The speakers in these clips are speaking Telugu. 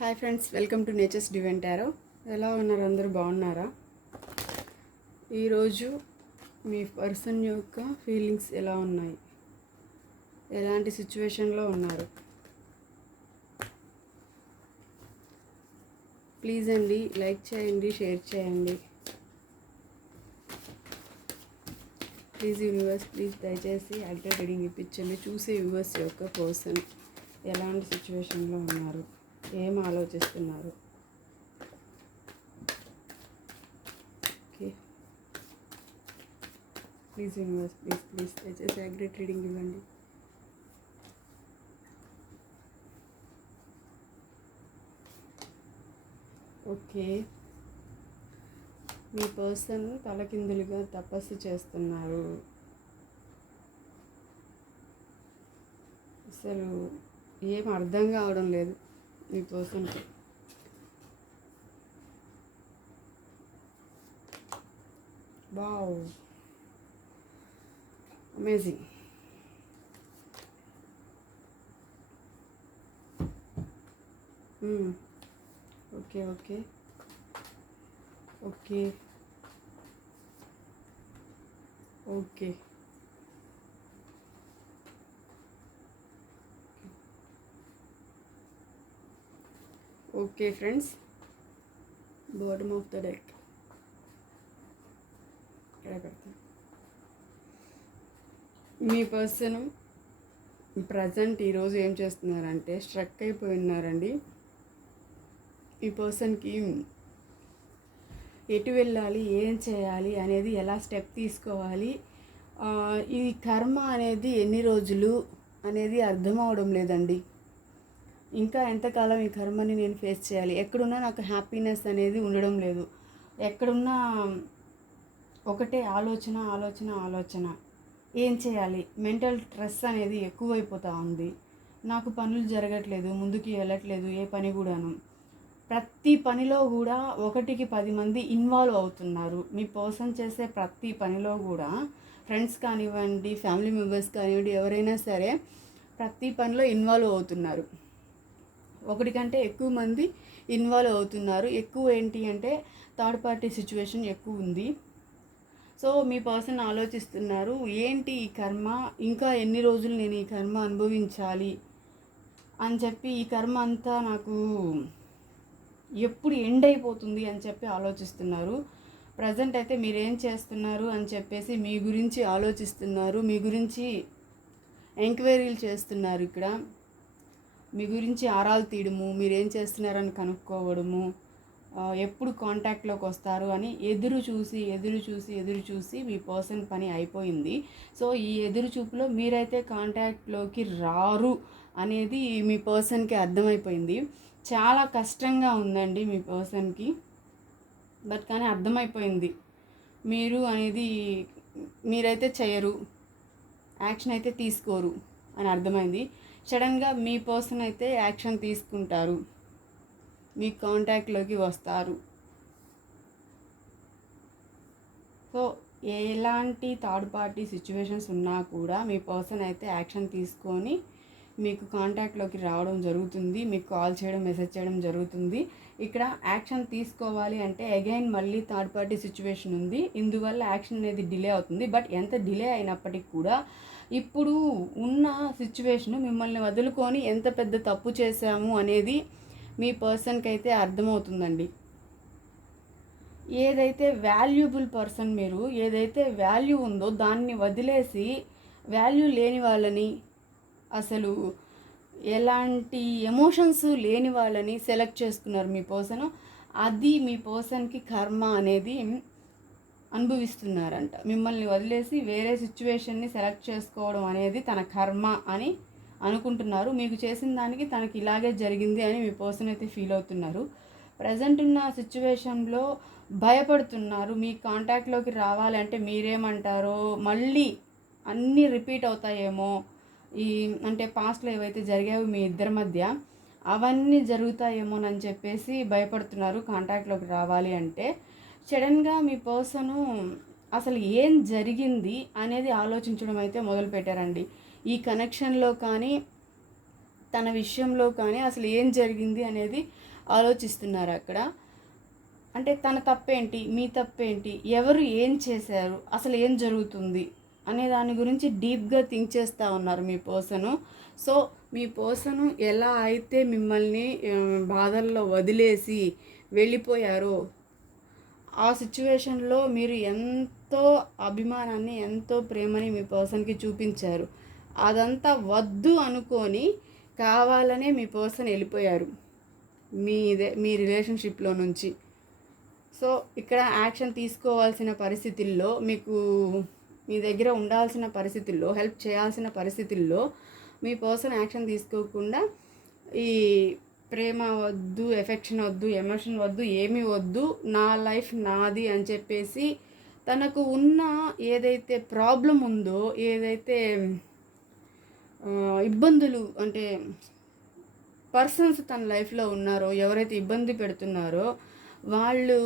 Hi friends, welcome to nature's divine tarot. ఎలా ఉన్నారు? అందరూ బాగున్నారా? ఈరోజు మీ పర్సన్ యొక్క ఫీలింగ్స్ ఎలా ఉన్నాయి, ఎలాంటి సిచ్యువేషన్లో ఉన్నారు? ప్లీజ్ అండి, లైక్ చేయండి, షేర్ చేయండి. ప్లీజ్ యూనివర్స్, ప్లీజ్ దయచేసి యాక్టివ్ రీడింగ్ ఇప్పించండి. చూసే యూనివర్స్ యొక్క పర్సన్ ఎలాంటి సిచ్యువేషన్లో ఉన్నారు, ఏం ఆలోచిస్తున్నారు? ఓకే, ప్లీజ్ యూనివర్స్, ప్లీజ్ దయచేసి యాక్టివ్ రీడింగ్ ఇవ్వండి. ఓకే, మీ పర్సన్ తలకిందులుగా తపస్సు చేస్తున్నారు. అసలు ఏం అర్థం కావడం లేదు మీ పర్సన్కి. Wow, amazing. Okay okay okay okay okay friends, bottom of the deck ఇక్కడ పెడతాను. మీ పర్సన్ ప్రజెంట్ ఈరోజు ఏం చేస్తున్నారంటే స్ట్రక్ అయిపోయి ఉన్నారండి. ఈ పర్సన్కి ఎటు వెళ్ళాలి, ఏం చేయాలి అనేది, ఎలా స్టెప్ తీసుకోవాలి, ఈ కర్మ అనేది ఎన్ని రోజులు అనేది అర్థం అవడం లేదండి. ఇంకా ఎంతకాలం ఈ కర్మని నేను ఫేస్ చేయాలి? ఎక్కడున్నా నాకు హ్యాపీనెస్ అనేది ఉండడం లేదు. ఎక్కడున్నా ఒకటే ఆలోచన ఆలోచన ఆలోచన. ఏం చేయాలి? మెంటల్ స్ట్రెస్ అనేది ఎక్కువైపోతూ ఉంది. నాకు పనులు జరగట్లేదు, ముందుకు వెళ్ళట్లేదు ఏ పని కూడాను. ప్రతి పనిలో కూడా 1కి 10 మంది ఇన్వాల్వ్ అవుతున్నారు. మీ పర్సన్ చేసే ప్రతి పనిలో కూడా ఫ్రెండ్స్ కానివ్వండి, ఫ్యామిలీ మెంబర్స్ కానివ్వండి, ఎవరైనా సరే ప్రతి పనిలో ఇన్వాల్వ్ అవుతున్నారు. 1 కంటే ఎక్కువ మంది ఇన్వాల్వ్ అవుతున్నారు. ఎక్కువ ఏంటి అంటే థర్డ్ పార్టీ సిచ్యువేషన్ ఎక్కువ ఉంది. సో మీ పర్సన్ ఆలోచిస్తున్నారు, ఏంటి ఈ కర్మ, ఇంకా ఎన్ని రోజులు నేను ఈ కర్మ అనుభవించాలి అని చెప్పి, ఈ కర్మ అంతా నాకు ఎప్పుడు ఎండ్ అయిపోతుంది అని చెప్పి ఆలోచిస్తున్నారు. ప్రజెంట్ అయితే మీరేం చేస్తున్నారు అని చెప్పేసి మీ గురించి ఆలోచిస్తున్నారు. మీ గురించి ఎంక్వైరీలు చేస్తున్నారు. ఇక్కడ మీ గురించి ఆరాలు తీయడము, మీరేం చేస్తున్నారని కనుక్కోవడము, ఎప్పుడు కాంటాక్ట్లోకి వస్తారు అని ఎదురు చూసి మీ పర్సన్ పని అయిపోయింది. సో ఈ ఎదురు చూపులో మీరైతే కాంటాక్ట్లోకి రారు అనేది మీ పర్సన్కి అర్థమైపోయింది. చాలా కష్టంగా ఉందండి మీ పర్సన్కి, బట్ కానీ అర్థమైపోయింది. మీరైతే చేయరు, యాక్షన్ అయితే తీసుకోరు అని అర్థమైంది. సడన్గా మీ పర్సన్ అయితే యాక్షన్ తీసుకుంటారు, మీ కాంటాక్ట్లోకి వస్తారు. సో ఎలాంటి థర్డ్ పార్టీ సిచ్యువేషన్స్ ఉన్నా కూడా మీ పర్సన్ అయితే యాక్షన్ తీసుకొని మీకు కాంటాక్ట్లోకి రావడం జరుగుతుంది. మీకు కాల్ చేయడం, మెసేజ్ చేయడం జరుగుతుంది. ఇక్కడ యాక్షన్ తీసుకోవాలి అంటే అగైన్ మళ్ళీ థర్డ్ పార్టీ సిచ్యువేషన్ ఉంది. ఇందువల్ల యాక్షన్ అనేది డిలే అవుతుంది. బట్ ఎంత డిలే అయినప్పటికీ కూడా ఇప్పుడు ఉన్న సిచ్యువేషన్ మిమ్మల్ని వదులుకొని ఎంత పెద్ద తప్పు చేశాము అనేది మీ పర్సన్కి అయితే అర్థమవుతుందండి. ఏదైతే వాల్యుబుల్ పర్సన్, మీరు ఏదైతే వాల్యూ ఉందో దాన్ని వదిలేసి వాల్యూ లేని వాళ్ళని, అసలు ఎలాంటి ఎమోషన్స్ లేని వాళ్ళని సెలెక్ట్ చేసుకున్నారు మీ పర్సన్. అది మీ పర్సన్కి కర్మ అనేది అనుభవిస్తున్నారంట. మిమ్మల్ని వదిలేసి వేరే సిచ్యువేషన్ని సెలెక్ట్ చేసుకోవడం అనేది తన కర్మ అని అనుకుంటున్నారు. మీకు చేసిన దానికి తనకి ఇలాగే జరిగింది అని మీ పర్సన్ అయితే ఫీల్ అవుతున్నారు. ప్రజెంట్ ఉన్న సిచ్యువేషన్లో భయపడుతున్నారు. మీ కాంటాక్ట్లోకి రావాలంటే మీరేమంటారో, మళ్ళీ అన్నీ రిపీట్ అవుతాయేమో, అంటే పాస్ట్లో ఏవైతే జరిగాయో మీ ఇద్దరి మధ్య అవన్నీ జరుగుతాయేమోనని చెప్పేసి భయపడుతున్నారు కాంటాక్ట్లోకి రావాలి అంటే. సడన్గా మీ పర్సను అసలు ఏం జరిగింది అనేది ఆలోచించడం అయితే మొదలుపెట్టారండి. ఈ కనెక్షన్లో కానీ తన విషయంలో కానీ అసలు ఏం జరిగింది అనేది ఆలోచిస్తున్నారు అక్కడ. అంటే తన తప్పేంటి, మీ తప్పేంటి, ఎవరు ఏం చేశారు, అసలు ఏం జరుగుతుంది అనే దాని గురించి డీప్గా థింక్ చేస్తూ ఉన్నారు మీ పర్సను. సో మీ పర్సను ఎలా అయితే మిమ్మల్ని బాధల్లో వదిలేసి వెళ్ళిపోయారో ఆ సిచ్యువేషన్లో మీరు ఎంతో అభిమానాన్ని, ఎంతో ప్రేమని మీ పర్సన్కి చూపించారు. అదంతా వద్దు అనుకొని కావాలనే మీ పర్సన్ వెళ్ళిపోయారు మీ రిలేషన్షిప్లో నుంచి. సో ఇక్కడ యాక్షన్ తీసుకోవాల్సిన పరిస్థితుల్లో, మీకు మీ దగ్గర ఉండాల్సిన పరిస్థితుల్లో, హెల్ప్ చేయాల్సిన పరిస్థితుల్లో మీ పర్సన్ యాక్షన్ తీసుకోకుండా ఈ ప్రేమ వద్దు, ఎఫెక్షన్ వద్దు, ఎమోషన్ వద్దు, ఏమీ వద్దు, నా లైఫ్ నాది అని చెప్పేసి తనకు ఉన్న ఏదైతే ప్రాబ్లం ఉందో, ఏదైతే ఇబ్బందులు అంటే పర్సన్స్ తన లైఫ్లో ఉన్నారో, ఎవరైతే ఇబ్బంది పెడుతున్నారో వాళ్ళు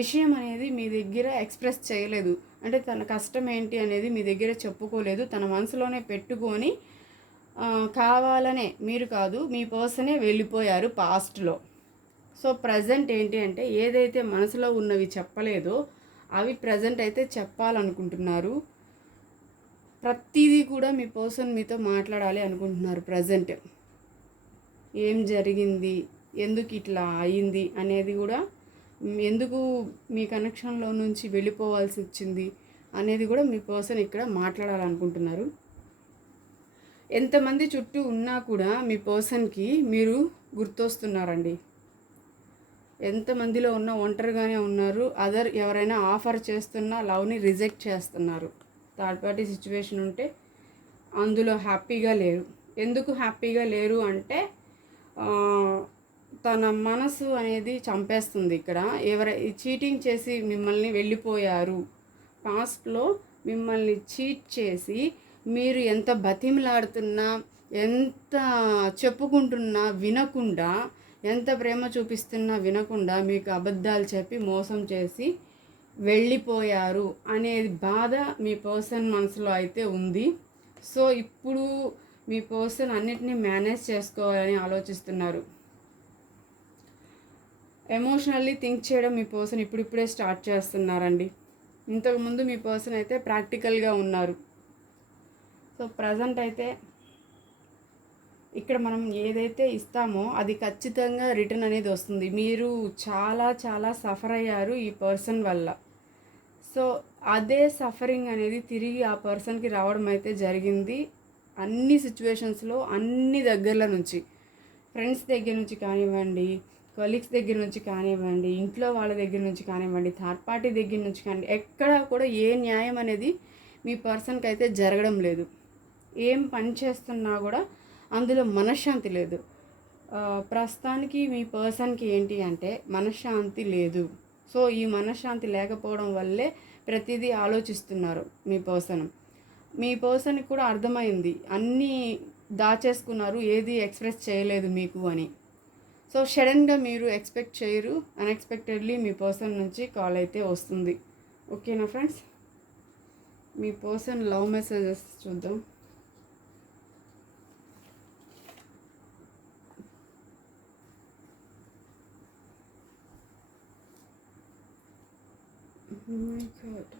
విషయం అనేది మీ దగ్గర ఎక్స్ప్రెస్ చేయలేదు. అంటే తన కష్టం ఏంటి అనేది మీ దగ్గర చెప్పుకోలేదు. తన మనసులోనే పెట్టుకొని కావాలనే, మీరు కాదు మీ పర్సనే వెళ్ళిపోయారు పాస్ట్లో. సో ప్రజెంట్ ఏంటి అంటే ఏదైతే మనసులో ఉన్నవి చెప్పలేదో అవి ప్రజెంట్ అయితే చెప్పాలనుకుంటున్నారు. ప్రతిదీ కూడా మీ పర్సన్ మీతో మాట్లాడాలి అనుకుంటున్నారు. ప్రజెంట్ ఏం జరిగింది, ఎందుకు ఇట్లా అయింది అనేది కూడా, ఎందుకు మీ కనెక్షన్లో నుంచి వెళ్ళిపోవాల్సి వచ్చింది అనేది కూడా మీ పర్సన్ ఇక్కడ మాట్లాడాలనుకుంటున్నారు. ఎంతమంది చుట్టూ ఉన్నా కూడా మీ పర్సన్కి మీరు గుర్తొస్తున్నారండి. ఎంతమందిలో ఉన్నా ఒంటరిగానే ఉన్నారు. ఎవరైనా ఆఫర్ చేస్తున్నా లవ్ని రిజెక్ట్ చేస్తున్నారు. థర్డ్ పార్టీ సిచ్యువేషన్ ఉంటే అందులో హ్యాపీగా లేరు. ఎందుకు హ్యాపీగా లేరు అంటే తన మనసు అనేది చంపేస్తుంది. ఇక్కడ చీటింగ్ చేసి మిమ్మల్ని వెళ్ళిపోయారు. పాస్ట్లో మిమ్మల్ని చీట్ చేసి మీరు ఎంత బతిమలాడుతున్నా, ఎంత చెప్పుకుంటున్నా వినకుండా, ఎంత ప్రేమ చూపిస్తున్నా వినకుండా మీకు అబద్ధాలు చెప్పి మోసం చేసి వెళ్ళిపోయారు అనేది బాధ మీ పర్సన్ మనసులో అయితే ఉంది. సో ఇప్పుడు మీ పర్సన్ అన్నిటినీ మేనేజ్ చేసుకోవాలని ఆలోచిస్తున్నారు. ఎమోషనల్లీ థింక్ చేయడం మీ పర్సన్ ఇప్పుడిప్పుడే స్టార్ట్ చేస్తున్నారండి. ఇంతకుముందు మీ పర్సన్ అయితే ప్రాక్టికల్గా ఉన్నారు. సో ప్రజెంట్ అయితే ఇక్కడ మనం ఏదైతే ఇస్తామో అది ఖచ్చితంగా రిటర్న్ అనేది వస్తుంది. మీరు చాలా చాలా సఫర్ అయ్యారు ఈ పర్సన్ వల్ల. సో అదే సఫరింగ్ అనేది తిరిగి ఆ పర్సన్కి రావడం అయితే జరిగింది. అన్ని సిచ్యువేషన్స్లో, అన్ని దగ్గరల నుంచి, ఫ్రెండ్స్ దగ్గర నుంచి కానివ్వండి, కొలీగ్స్ దగ్గర నుంచి కానివ్వండి, ఇంట్లో వాళ్ళ దగ్గర నుంచి కానివ్వండి, థర్డ్ పార్టీ దగ్గర నుంచి కానివ్వండి, ఎక్కడా కూడా ఏ న్యాయం అనేది మీ పర్సన్కి అయితే జరగడం లేదు. ఏం పని చేస్తున్నా కూడా అందులో మనశ్శాంతి లేదు. ప్రస్తుతానికి మీ పర్సన్కి ఏంటి అంటే మనశ్శాంతి లేదు. సో ఈ మనశ్శాంతి లేకపోవడం వల్లే ప్రతిదీ ఆలోచిస్తున్నారు మీ పర్సన్కి కూడా అర్థమైంది. అన్నీ దాచేసుకున్నారు, ఏది ఎక్స్ప్రెస్ చేయలేదు మీకు అని. సో సడన్గా మీరు ఎక్స్పెక్ట్ చేయరు, అన్ఎక్స్పెక్టెడ్లీ మీ పర్సన్ నుంచి కాల్ అయితే వస్తుంది. ఓకేనా ఫ్రెండ్స్, మీ పర్సన్ లవ్ మెసేజెస్ చూద్దాం. Oh my God.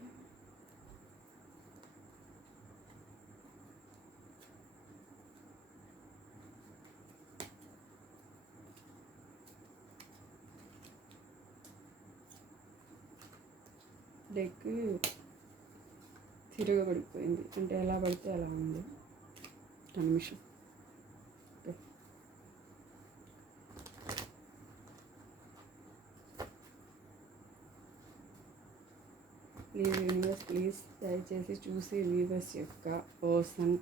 డెక్ తిరగబడిపోయింది, అంటే ఎలా పడితే అలా ఉంది. ఒక నిమిషం. ప్లీజ్ యూనివర్స్, ప్లీజ్ దయచేసి చూసి వ్యూవర్స్ యొక్క పర్సన్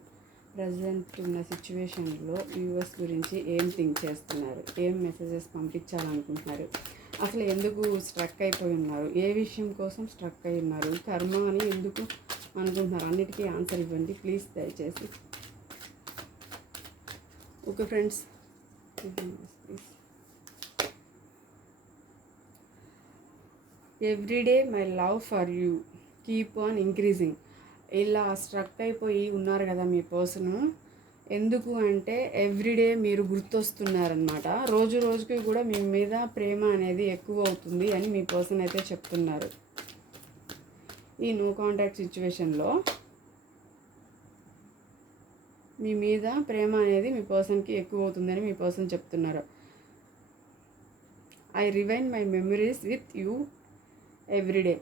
ప్రజెంట్ ఉన్న సిచ్యువేషన్లో వ్యూవర్స్ గురించి ఏం థింక్ చేస్తున్నారు, ఏం మెసేజెస్ పంపించాలనుకుంటున్నారు, అసలు ఎందుకు స్ట్రక్ అయిపోయి ఉన్నారు, ఏ విషయం కోసం స్ట్రక్ అయి ఉన్నారు, కర్మ అని ఎందుకు అనుకుంటున్నారు, అన్నిటికీ ఆన్సర్ ఇవ్వండి ప్లీజ్ దయచేసి. Okay friends, please. Everyday my love for you keep on increasing. ఇలా స్ట్రక్ అయిపోయి ఉన్నారు కదా మీ పర్సను, ఎందుకు అంటే ఎవ్రీడే మీరు గుర్తొస్తున్నారనమాట. రోజు రోజుకి కూడా మీ మీద ప్రేమ అనేది ఎక్కువ అవుతుంది అని మీ పర్సన్ అయితే చెప్తున్నారు. ఈ నో కాంటాక్ట్ సిచ్యువేషన్లో మీ మీద ప్రేమ అనేది మీ పర్సన్కి ఎక్కువ అవుతుందని మీ పర్సన్ చెప్తున్నారు. I rewind my memories with you everyday.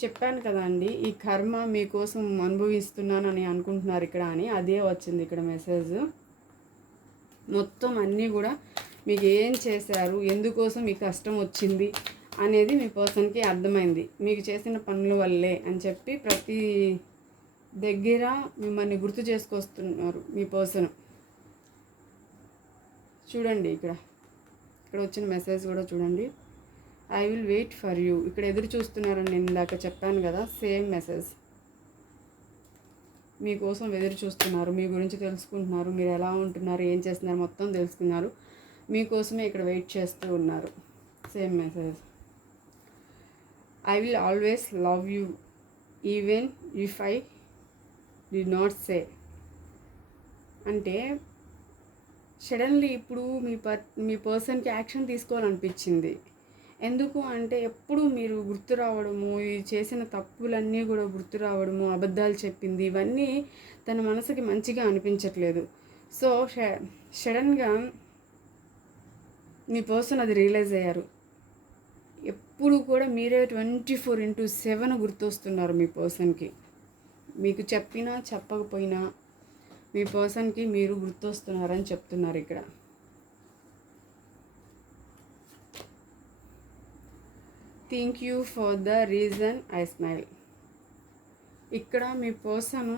చెప్పాను కదా అండి, ఈ కర్మ మీకోసం అనుభవిస్తున్నానని అనుకుంటున్నారు ఇక్కడ అని. అదే వచ్చింది ఇక్కడ మెసేజ్. మొత్తం అన్నీ కూడా మీకు ఏం చేశారు, ఎందుకోసం ఈ కష్టం వచ్చింది అనేది మీ పర్సన్కి అర్థమైంది. మీకు చేసిన పనుల వల్లే అని చెప్పి ప్రతి దగ్గర మిమ్మల్ని గుర్తు చేసుకొస్తున్నారు మీ పర్సన్. చూడండి ఇక్కడ వచ్చిన మెసేజ్ కూడా చూడండి. I will wait for you. ఇక్కడ ఎదురు చూస్తున్నారని నేను ఇందాక చెప్పాను కదా, సేమ్ మెసేజ్. మీకోసం ఎదురు చూస్తున్నారు, మీ గురించి తెలుసుకుంటున్నారు, మీరు ఎలా ఉంటున్నారు, ఏం చేస్తున్నారు మొత్తం తెలుసుకున్నారు. మీకోసమే ఇక్కడ వెయిట్ చేస్తూ ఉన్నారు. Same message. I will always love you even if I did not say. అంటే సడన్లీ ఇప్పుడు మీ పర్సన్కి యాక్షన్ తీసుకోవాలనిపించింది. ఎందుకు అంటే ఎప్పుడు మీరు గుర్తు రావడము, ఈ చేసిన తప్పులన్నీ కూడా గుర్తు రావడము, అబద్ధాలు చెప్పింది, ఇవన్నీ తన మనసుకి మంచిగా అనిపించట్లేదు. సో సడన్గా మీ పర్సన్ అది రియలైజ్ అయ్యారు. ఎప్పుడు కూడా మీరే 24/7 గుర్తొస్తున్నారు మీ పర్సన్కి. మీకు చెప్పినా చెప్పకపోయినా మీ పర్సన్కి మీరు గుర్తొస్తున్నారని చెప్తున్నారు ఇక్కడ. Thank you for the reason I smile. ఇక్కడ మీ పర్సన్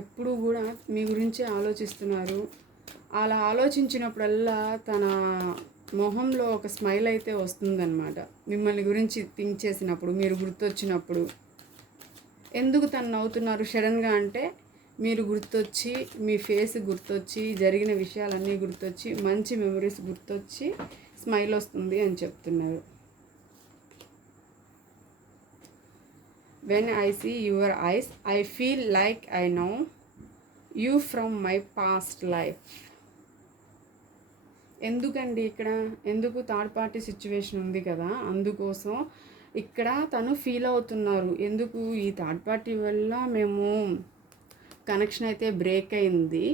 ఎప్పుడు కూడా మీ గురించి ఆలోచిస్తున్నారు. అలా ఆలోచించినప్పుడల్లా తన మొహంలో ఒక స్మైల్ అయితే వస్తుందన్నమాట. మిమ్మల్ని గురించి థింక్ చేసినప్పుడు, మీరు గుర్తొచ్చినప్పుడు. ఎందుకు తను నవ్వుతున్నారు సడన్గా అంటే మీరు గుర్తొచ్చి, మీ ఫేస్ గుర్తొచ్చి, జరిగిన విషయాలన్నీ గుర్తొచ్చి, మంచి మెమరీస్ గుర్తొచ్చి స్మైల్ వస్తుంది అని చెప్తున్నారు. When I see your eyes I feel like I know you from my past life. ఎందుకండి ఇక్కడ ఎందుకు థర్డ్ పార్టీ సిచ్యువేషన్ ఉంది కదా, అందుకోసం ఇక్కడ తను ఫీల్ అవుతున్నారు. ఎందుకు ఈ థర్డ్ పార్టీ వల్ల మేము కనెక్షన్ అయితే బ్రేక్ అయింది,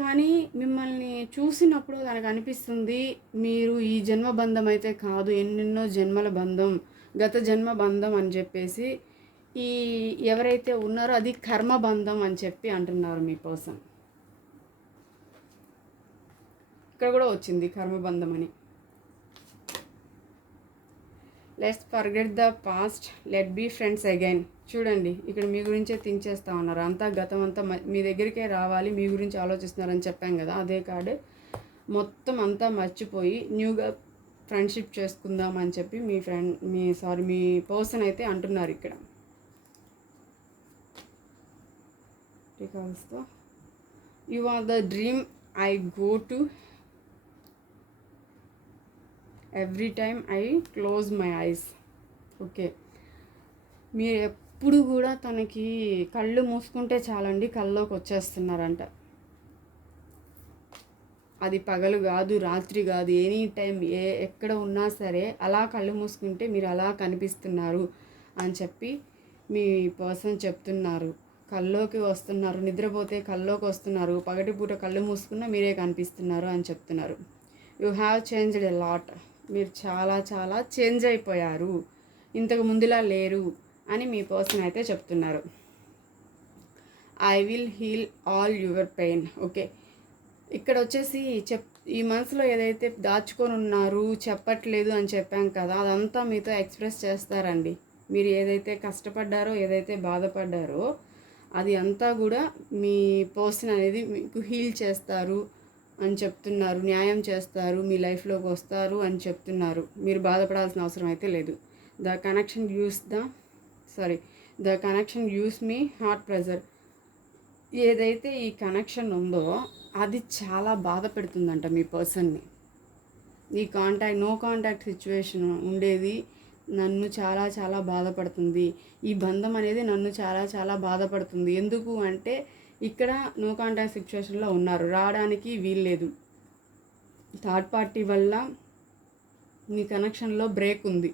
కానీ మిమ్మల్ని చూసినప్పుడు తనకు అనిపిస్తుంది మీరు ఈ జన్మ బంధం అయితే కాదు, ఎన్నెన్నో జన్మల బంధం, గత జన్మ బంధం అని చెప్పేసి ఈ ఎవరైతే ఉన్నారో అది కర్మ బంధం అని చెప్పి అంటున్నారు మీ పర్సన్. ఇక్కడ కూడా వచ్చింది కర్మబంధం అని. Let's forget the past, let be friends again. చూడండి ఇక్కడ మీ గురించే థింక్ చేస్తూ ఉన్నారు. అంతా గతం అంతా మీ దగ్గరికే రావాలి, మీ గురించి ఆలోచిస్తున్నారని చెప్పాం కదా, అదే కార్డు. మొత్తం అంతా మర్చిపోయి న్యూగా ఫ్రెండ్షిప్ చేసుకుందాం అని చెప్పి మీ పర్సన్ అయితే అంటున్నారు ఇక్కడ. You are the dream I go to every time I close my eyes. Okay, మీరు ఎప్పుడు కూడా తనకి కళ్ళు మూసుకుంటే చాలండి కళ్ళలోకి వచ్చేస్తున్నారంట. అది పగలు కాదు, రాత్రి కాదు, ఎనీ టైం ఎక్కడ ఉన్నా సరే అలా కళ్ళు మూసుకుంటే మీరు అలా కనిపిస్తున్నారు అని చెప్పి మీ పర్సన్ చెప్తున్నారు. కల్లోకి వస్తున్నారు, నిద్రపోతే కల్లోకి వస్తున్నారు, పగటిపూట కళ్ళు మూసుకున్నా మీరే కనిపిస్తున్నారు అని చెప్తున్నారు. You have changed a lot. మీరు చాలా చాలా చేంజ్ అయిపోయారు, ఇంతకు ముందులా లేరు అని మీ పర్సన్ అయితే చెప్తున్నారు. I will heal all your pain. Okay, ఇక్కడ వచ్చేసి ఈ మనసులో ఏదైతే దాచుకొని ఉన్నారు, చెప్పట్లేదు అని చెప్పాం కదా, అదంతా మీతో ఎక్స్ప్రెస్ చేస్తారండి. మీరు ఏదైతే కష్టపడ్డారో, ఏదైతే బాధపడ్డారో అది అంతా కూడా మీ పర్సన్ అనేది మీకు హీల్ చేస్తారు అని చెప్తున్నారు, న్యాయం చేస్తారు, మీ లైఫ్లోకి వస్తారు అని చెప్తున్నారు. మీరు బాధపడాల్సిన అవసరం అయితే లేదు. The connection use me heart pressure. ఏదైతే ఈ కనెక్షన్ ఉందో అది చాలా బాధ పెడుతుందంట మీ పర్సన్ని. ఈ నో కాంటాక్ట్ సిచ్యువేషన్ ఉండేది నన్ను చాలా చాలా బాధపడుతుంది, ఈ బంధం అనేది నన్ను చాలా చాలా బాధపడుతుంది. ఎందుకు అంటే ఇక్కడ నో కాంటాక్ట్ సిచ్యువేషన్లో ఉన్నారు, రావడానికి వీల్లేదు. థర్డ్ పార్టీ వల్ల మీ కనెక్షన్లో బ్రేక్ ఉంది.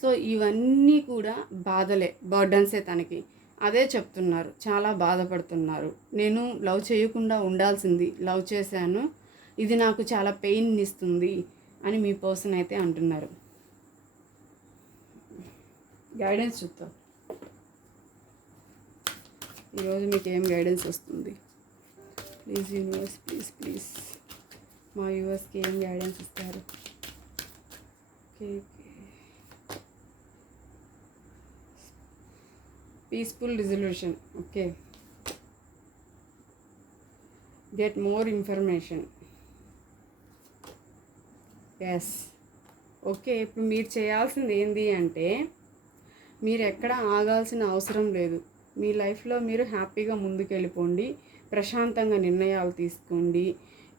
సో ఇవన్నీ కూడా బాధలే, బర్డన్సే తనకి. అదే చెప్తున్నారు, చాలా బాధపడుతున్నారు. నేను లవ్ చేయకుండా ఉండాల్సింది, లవ్ చేశాను, ఇది నాకు చాలా పెయిన్ ఇస్తుంది అని మీ పర్సన్ అయితే అంటున్నారు. గైడెన్స్ చూద్దాం ఈరోజు మీకు ఏం గైడెన్స్ వస్తుంది. ప్లీజ్ యూనివర్స్, ప్లీజ్ ప్లీజ్ మా యూవర్స్కి ఏం గైడెన్స్ ఇస్తారు. Okay, peaceful resolution. Okay, get more information. Yes, okay. ఇప్పుడు మీరు చేయాల్సింది ఏంటి అంటే, మీరు ఎక్కడ ఆగాల్సిన అవసరం లేదు. మీ లైఫ్లో మీరు హ్యాపీగా ముందుకెళ్ళిపోండి, ప్రశాంతంగా నిర్ణయాలు తీసుకోండి.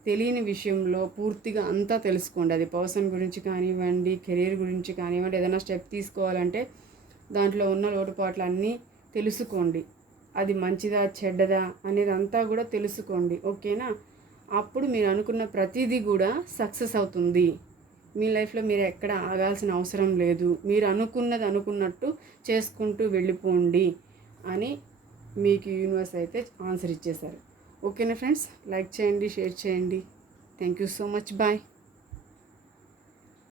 తెలియని విషయంలో పూర్తిగా అంతా తెలుసుకోండి. అది పర్సన్ గురించి కానివ్వండి, కెరీర్ గురించి కానివ్వండి, ఏదైనా స్టెప్ తీసుకోవాలంటే దాంట్లో ఉన్న లోటుపాట్లన్నీ తెలుసుకోండి. అది మంచిదా చెడ్డదా అనేది అంతా కూడా తెలుసుకోండి, ఓకేనా? అప్పుడు మీరు అనుకున్న ప్రతిదీ కూడా సక్సెస్ అవుతుంది. మీ లైఫ్లో మీరు ఎక్కడ ఆగాల్సిన అవసరం లేదు. మీరు అనుకున్నది అనుకున్నట్టు చేసుకుంటూ వెళ్ళిపోండి అని మీకు యూనివర్స్ అయితే ఆన్సర్ ఇచ్చేశారు. ఓకేనా ఫ్రెండ్స్, లైక్ చేయండి, షేర్ చేయండి. Thank you so much, bye.